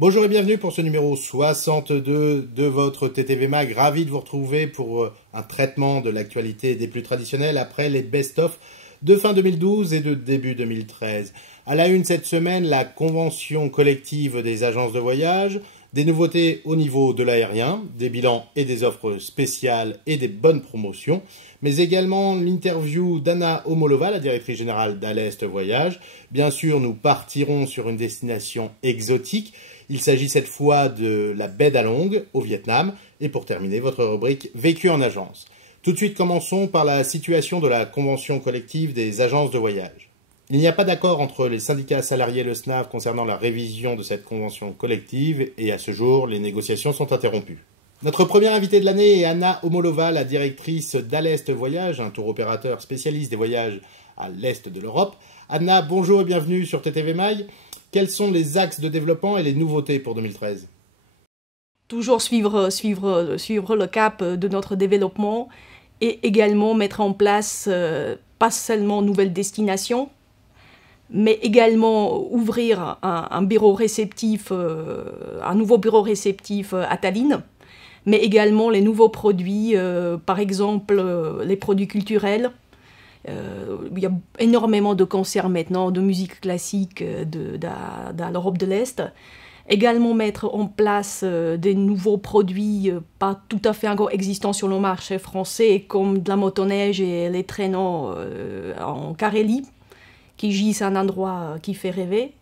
Bonjour et bienvenue pour ce numéro 62 de votre TTV Mag. Ravi de vous retrouver pour un traitement de l'actualité des plus traditionnels après les best-of de fin 2012 et de début 2013. À la une cette semaine, la convention collective des agences de voyage, des nouveautés au niveau de l'aérien, des bilans et des offres spéciales et des bonnes promotions, mais également l'interview d'Anna Omolova, la directrice générale d'Alest Voyage. Bien sûr, nous partirons sur une destination exotique. Il s'agit cette fois de la baie d'Along, au Vietnam. Et pour terminer, votre rubrique Vécu en agence. Tout de suite, commençons par la situation de la convention collective des agences de voyage. Il n'y a pas d'accord entre les syndicats salariés et le SNAV concernant la révision de cette convention collective et à ce jour, les négociations sont interrompues. Notre première invitée de l'année est Anna Omolova, la directrice d'Alest Voyage, un tour opérateur spécialiste des voyages à l'est de l'Europe. Anna, bonjour et bienvenue sur TTV Mag. Quels sont les axes de développement et les nouveautés pour 2013 ? Toujours suivre le cap de notre développement et également mettre en place pas seulement nouvelles destinations, mais également ouvrir un bureau réceptif, un nouveau bureau réceptif à Tallinn, mais également les nouveaux produits, par exemple les produits culturels. Il y a énormément de concerts maintenant, de musique classique dans l'Europe de l'Est. Également mettre en place des nouveaux produits pas tout à fait encore existants sur le marché français, comme de la motoneige et les traîneaux en Carélie, qui gisent un endroit qui fait rêver.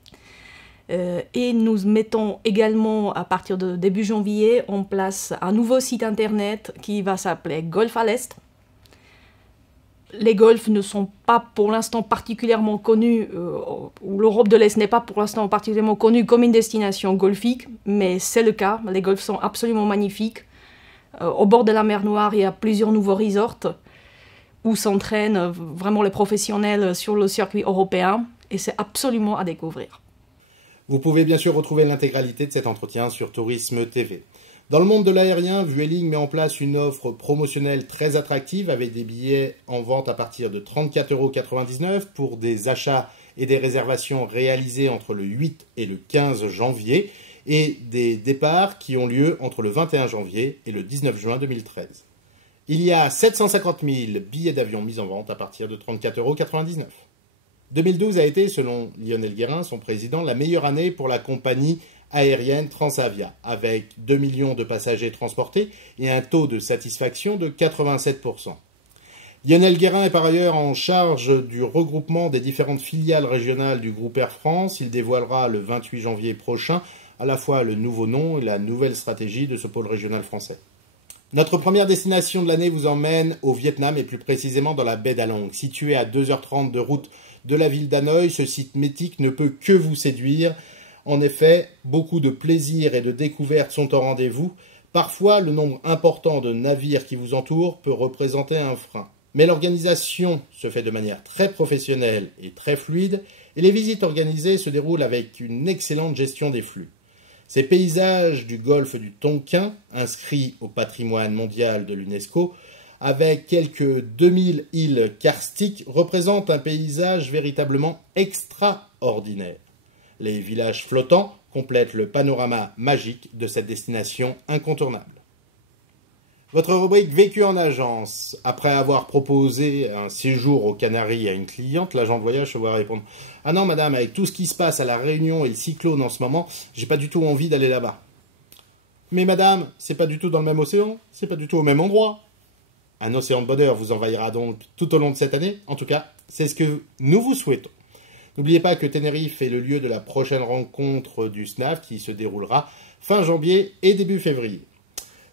Et nous mettons également, à partir de début janvier, en place un nouveau site internet qui va s'appeler Golf à l'Est. Les golfs ne sont pas pour l'instant particulièrement connus, ou l'Europe de l'Est n'est pas pour l'instant particulièrement connue comme une destination golfique, mais c'est le cas. Les golfs sont absolument magnifiques. Au bord de la mer Noire, il y a plusieurs nouveaux resorts où s'entraînent vraiment les professionnels sur le circuit européen, et c'est absolument à découvrir. Vous pouvez bien sûr retrouver l'intégralité de cet entretien sur Tourisme TV. Dans le monde de l'aérien, Vueling met en place une offre promotionnelle très attractive avec des billets en vente à partir de 34,99 € pour des achats et des réservations réalisées entre le 8 et le 15 janvier et des départs qui ont lieu entre le 21 janvier et le 19 juin 2013. Il y a 750 000 billets d'avion mis en vente à partir de 34,99 €. 2012 a été, selon Lionel Guérin, son président, la meilleure année pour la compagnie aérienne Transavia, avec 2 millions de passagers transportés et un taux de satisfaction de 87%. Lionel Guérin est par ailleurs en charge du regroupement des différentes filiales régionales du groupe Air France. Il dévoilera le 28 janvier prochain à la fois le nouveau nom et la nouvelle stratégie de ce pôle régional français. Notre première destination de l'année vous emmène au Vietnam et plus précisément dans la baie d'Along. Située à 2h30 de route de la ville d'Hanoï, ce site mythique ne peut que vous séduire. En effet, beaucoup de plaisirs et de découvertes sont au rendez-vous. Parfois, le nombre important de navires qui vous entourent peut représenter un frein. Mais l'organisation se fait de manière très professionnelle et très fluide, et les visites organisées se déroulent avec une excellente gestion des flux. Ces paysages du golfe du Tonkin, inscrits au patrimoine mondial de l'UNESCO, avec quelques 2000 îles karstiques, représentent un paysage véritablement extraordinaire. Les villages flottants complètent le panorama magique de cette destination incontournable. Votre rubrique Vécu en agence. Après avoir proposé un séjour aux Canaries à une cliente, l'agent de voyage se voit répondre « Ah non madame, avec tout ce qui se passe à la Réunion et le cyclone en ce moment, j'ai pas du tout envie d'aller là-bas. » « Mais madame, c'est pas du tout dans le même océan, c'est pas du tout au même endroit. » Un océan de bonheur vous envahira donc tout au long de cette année. En tout cas, c'est ce que nous vous souhaitons. N'oubliez pas que Tenerife est le lieu de la prochaine rencontre du SNAV qui se déroulera fin janvier et début février.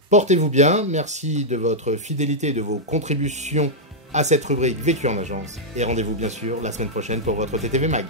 Portez-vous bien, merci de votre fidélité et de vos contributions à cette rubrique Vécu en agence et rendez-vous bien sûr la semaine prochaine pour votre TTV Mag.